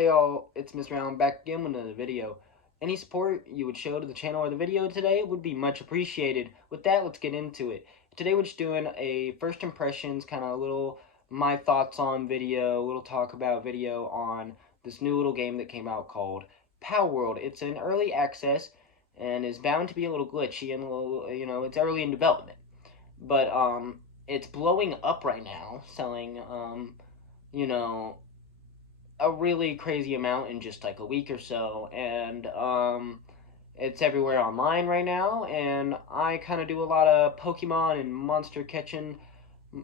Hey all, it's Mr. Allen back again with another video. Any support you would show to the channel or the video today would be much appreciated. With that, let's get into it. Today we're just doing a first impressions, kind of a little my thoughts on video, a little talk about video on this new little game that came out called palworld. It's in early access and is bound to be a little glitchy and a little, it's early in development. But it's blowing up right now, selling you know, a really crazy amount in just like a week or so, and it's everywhere online right now. And I kind of do a lot of Pokemon and monster catching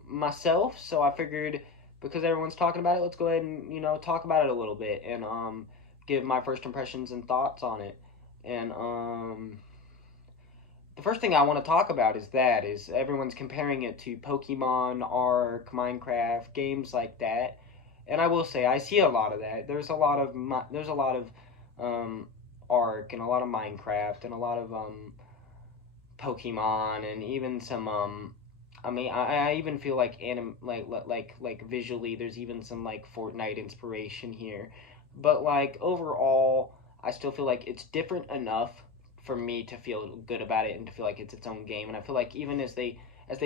myself, so I figured because everyone's talking about it, let's go ahead and talk about it a little bit and give my first impressions and thoughts on it. And the first thing I want to talk about is everyone's comparing it to Pokemon, Ark, Minecraft, games like that. And I will say I see a lot of that. There's a lot of Ark and a lot of Minecraft and a lot of Pokemon and even some I even feel like like visually there's even some like Fortnite inspiration here. But like overall, I still feel like it's different enough for me to feel good about it and to feel like it's its own game. And I feel like even as they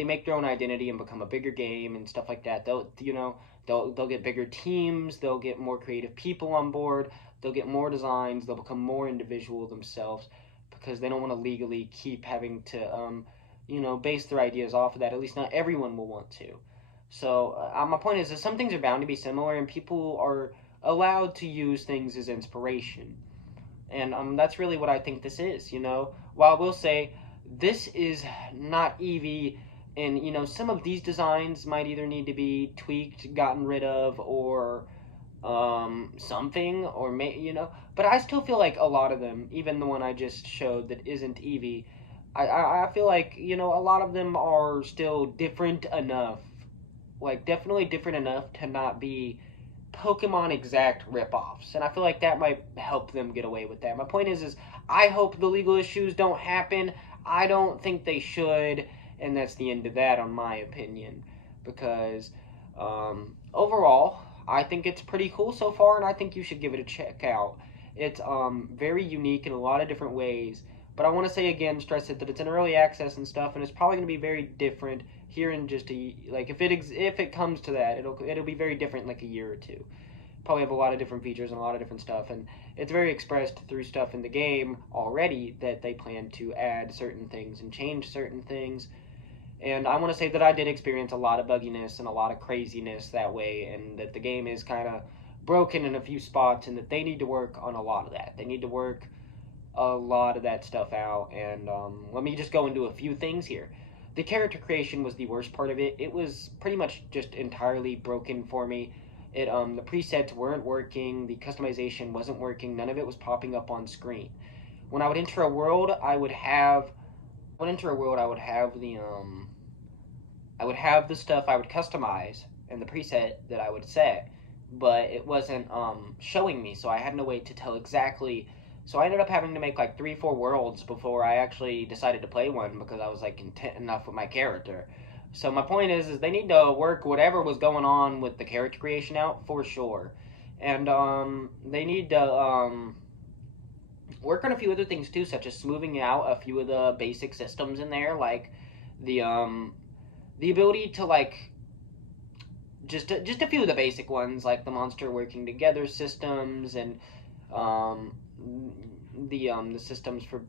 make their own identity and become a bigger game and stuff like that, they'll get bigger teams, they'll get more creative people on board, they'll get more designs, they'll become more individual themselves because they don't want to legally keep having to base their ideas off of that. At least not everyone will want to. So my point is that some things are bound to be similar, and people are allowed to use things as inspiration. And that's really what I think this is. While I will say this is not Eevee, and some of these designs might either need to be tweaked, gotten rid of, or something, or But I still feel like a lot of them, even the one I just showed that isn't Eevee, I feel like a lot of them are still different enough, like definitely different enough to not be Pokemon exact ripoffs, and I feel like that might help them get away with that. My point is I hope the legal issues don't happen. I don't think they should, and that's the end of that, on my opinion, because overall, I think it's pretty cool so far, and I think you should give it a check out. It's very unique in a lot of different ways, but I want to say again, stress it that it's in early access and stuff, and it's probably going to be very different here in just like if it comes to that, it'll be very different in like a year or two. Probably have a lot of different features and a lot of different stuff, and it's very expressed through stuff in the game already that they plan to add certain things and change certain things. And I want to say that I did experience a lot of bugginess and a lot of craziness that way, and that the game is kind of broken in a few spots, and that they need to work on a lot of that. They need to work a lot of that stuff out. And let me just go into a few things here. The character creation was the worst part of it. It was pretty much just entirely broken for me. The presets weren't working, the customization wasn't working, none of it was popping up on screen. When I would enter a world, I would have the stuff I would customize and the preset that I would set, but it wasn't showing me, so I had no way to tell exactly. So I ended up having to make like 3, 4 worlds before I actually decided to play one, because I was like content enough with my character. So my point is they need to work whatever was going on with the character creation out for sure, and they need to work on a few other things too, such as smoothing out a few of the basic systems in there, like the ability to like just a few of the basic ones, like the monster working together systems, and um, the systems for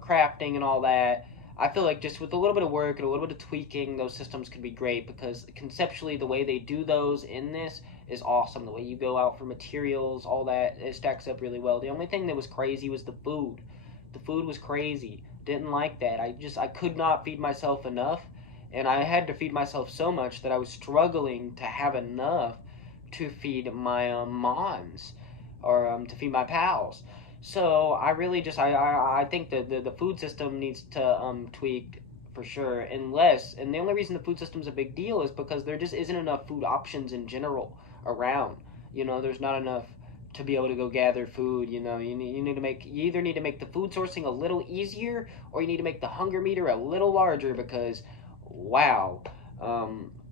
crafting and all that. I feel like just with a little bit of work and a little bit of tweaking, those systems could be great, because conceptually the way they do those in this is awesome. The way you go out for materials, all that, it stacks up really well. The only thing that was crazy was the food. The food was crazy. Didn't like that. I could not feed myself enough, and I had to feed myself so much that I was struggling to have enough to feed my mons, or to feed my pals. So I really just I think that the food system needs to tweak for sure. And the only reason the food system's a big deal is because there just isn't enough food options in general around. There's not enough to be able to go gather food. You either need to make the food sourcing a little easier, or you need to make the hunger meter a little larger, because wow,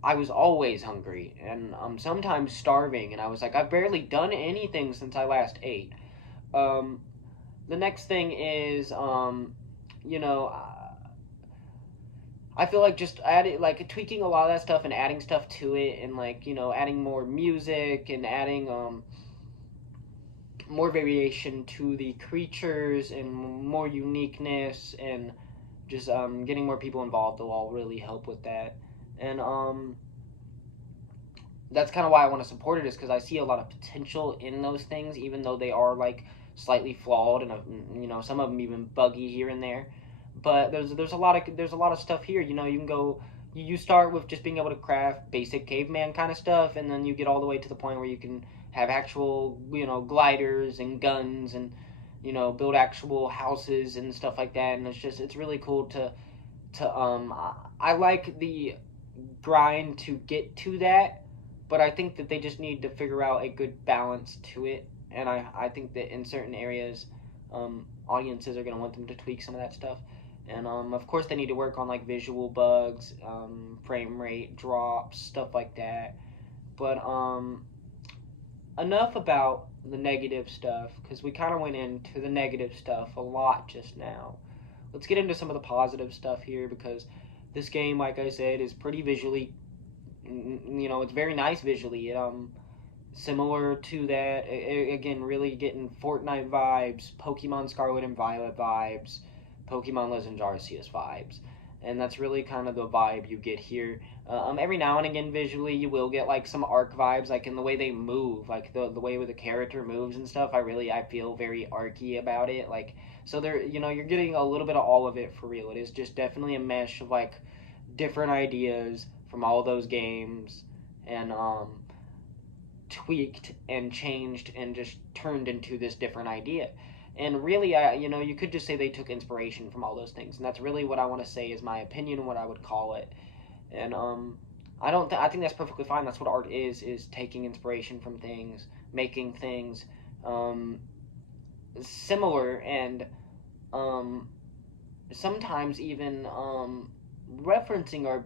I was always hungry and sometimes starving, and I was like, I've barely done anything since I last ate. Um, the next thing is, you know, I feel like just adding, like tweaking a lot of that stuff and adding stuff to it, and like adding more music and adding more variation to the creatures and more uniqueness and just getting more people involved will all really help with that. And that's kind of why I want to support it, is because I see a lot of potential in those things, even though they are like slightly flawed and some of them even buggy here and there. But there's a lot of stuff here. You can go. You start with just being able to craft basic caveman kind of stuff, and then you get all the way to the point where you can have actual gliders and guns and build actual houses and stuff like that. And it's really cool to. I like the grind to get to that, but I think that they just need to figure out a good balance to it. And I think that in certain areas, audiences are going to want them to tweak some of that stuff. And of course, they need to work on like visual bugs, frame rate drops, stuff like that. But enough about the negative stuff, because we kind of went into the negative stuff a lot just now. Let's get into some of the positive stuff here, because this game, like I said, is pretty visually, it's very nice visually. Similar to that, again, really getting Fortnite vibes, Pokemon Scarlet and Violet vibes, Pokemon Legends Arceus vibes, and that's really kind of the vibe you get here. Every now and again, visually, you will get like some arc vibes, like in the way they move, like the way where the character moves and stuff. I feel very arcy about it. Like, so there, you're getting a little bit of all of it for real. It is just definitely a mesh of like different ideas from all those games, and tweaked and changed and just turned into this different idea. And really, you could just say they took inspiration from all those things, and that's really what I want to say is my opinion and what I would call it. And I don't. I think that's perfectly fine. That's what art is taking inspiration from things, making things um, similar, and um, sometimes even referencing or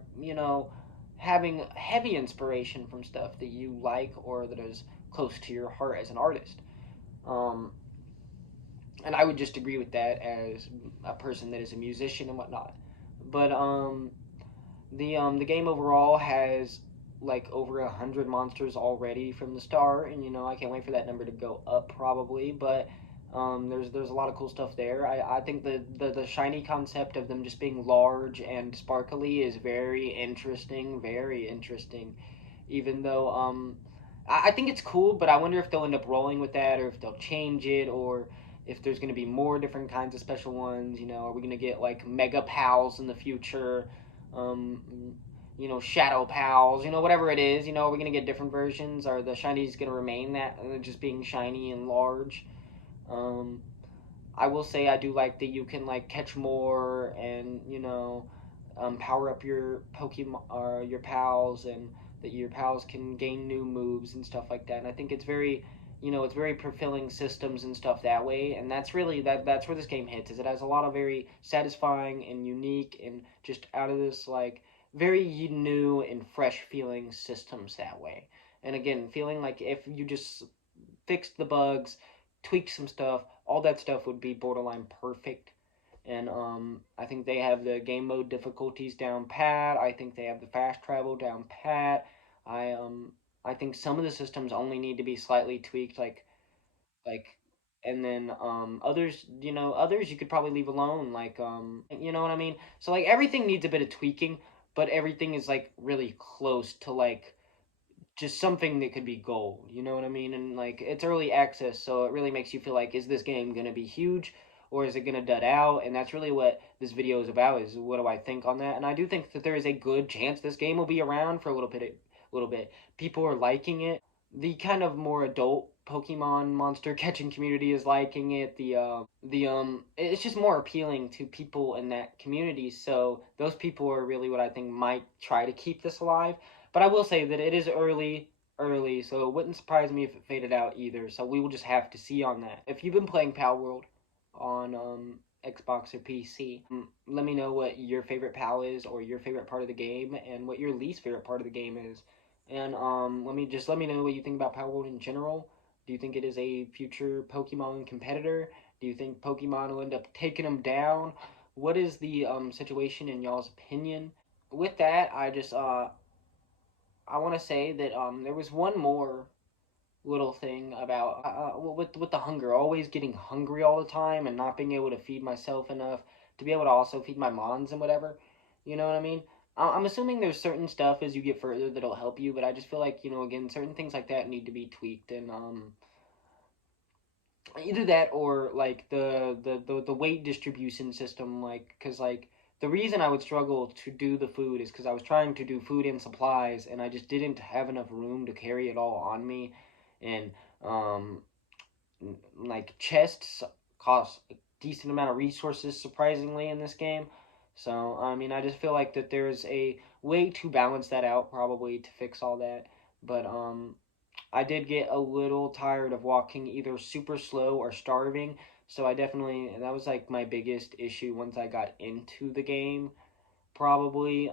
having heavy inspiration from stuff that you like or that is close to your heart as an artist. Um, and I would just agree with that as a person that is a musician and whatnot. But the game overall has like over 100 monsters already from the start, and I can't wait for that number to go up probably. But there's a lot of cool stuff there. I think the shiny concept of them just being large and sparkly is very interesting, very interesting. Even though I think it's cool, but I wonder if they'll end up rolling with that, or if they'll change it, or if there's going to be more different kinds of special ones. Are we going to get like mega pals in the future? Um, shadow pals. Whatever it is. Are we going to get different versions? Are the shinies going to remain that just being shiny and large? Um, I will say I do like that you can like catch more and power up your Pokemon or your pals, and that your pals can gain new moves and stuff like that. And I think it's very fulfilling systems and stuff that way. And that's really that's where this game hits. Is it has a lot of very satisfying and unique and just out of this like very new and fresh feeling systems that way. And again, feeling like if you just fixed the bugs, tweaked some stuff, all that stuff would be borderline perfect. And I think they have the game mode difficulties down pat. I think they have the fast travel down pat. I um I think some of the systems only need to be slightly tweaked, like, and then others you could probably leave alone, like you know what I mean. So like everything needs a bit of tweaking, but everything is like really close to like just something that could be gold. You know what I mean? And like it's early access, so it really makes you feel like, is this game gonna be huge or is it gonna dud out? And that's really what this video is about. Is what do I think on that? And I do think that there is a good chance this game will be around for a little bit. People are liking it. The kind of more adult Pokemon monster catching community is liking it. It's just more appealing to people in that community. So those people are really what I think might try to keep this alive. But I will say that it is early, so it wouldn't surprise me if it faded out either. So we will just have to see on that. If you've been playing Palworld on Xbox or PC. Let me know what your favorite PAL is, or your favorite part of the game, and what your least favorite part of the game is. And let me know what you think about Palworld in general. Do you think it is a future Pokemon competitor? Do you think Pokemon will end up taking them down? What is the situation in y'all's opinion? With that, I want to say that there was one more little thing about with the hunger, always getting hungry all the time and not being able to feed myself enough to be able to also feed my mons and whatever. You know what I mean? I'm assuming there's certain stuff as you get further that'll help you, but I just feel like, again, certain things like that need to be tweaked, and either that or like the weight distribution system, like, because like the reason I would struggle to do the food is because I was trying to do food and supplies, and I just didn't have enough room to carry it all on me. And um like chests cost a decent amount of resources, surprisingly, in this game. So I mean, I just feel like that there's a way to balance that out, probably, to fix all that. But I did get a little tired of walking either super slow or starving. So I definitely, that was like my biggest issue once I got into the game, probably.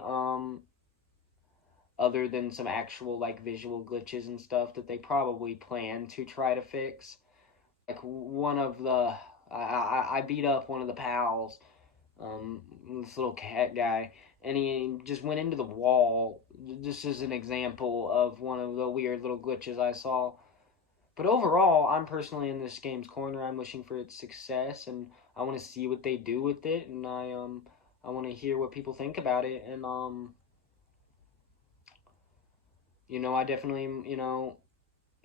Other than some actual like visual glitches and stuff that they probably plan to try to fix. Like one of the, I beat up one of the pals, this little cat guy, and he just went into the wall. Just as an example of one of the weird little glitches I saw. But overall, I'm personally in this game's corner. I'm wishing for its success, and I want to see what they do with it, and I want to hear what people think about it, and I definitely,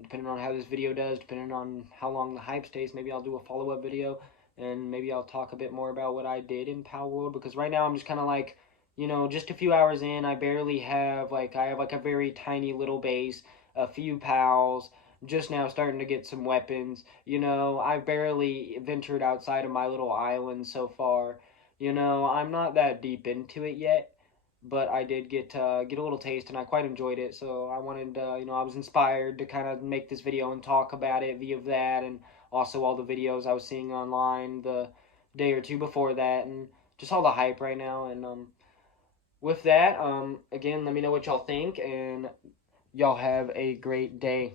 depending on how this video does, depending on how long the hype stays, maybe I'll do a follow up video, and maybe I'll talk a bit more about what I did in Palworld, because right now I'm just kind of like, just a few hours in. I have like a very tiny little base, a few pals, just now starting to get some weapons. I've barely ventured outside of my little island so far. I'm not that deep into it yet, but I did get a little taste, and I quite enjoyed it. So I wanted, I was inspired to kind of make this video and talk about it via that, and also all the videos I was seeing online the day or two before that, and just all the hype right now. And with that, again, let me know what y'all think, and y'all have a great day.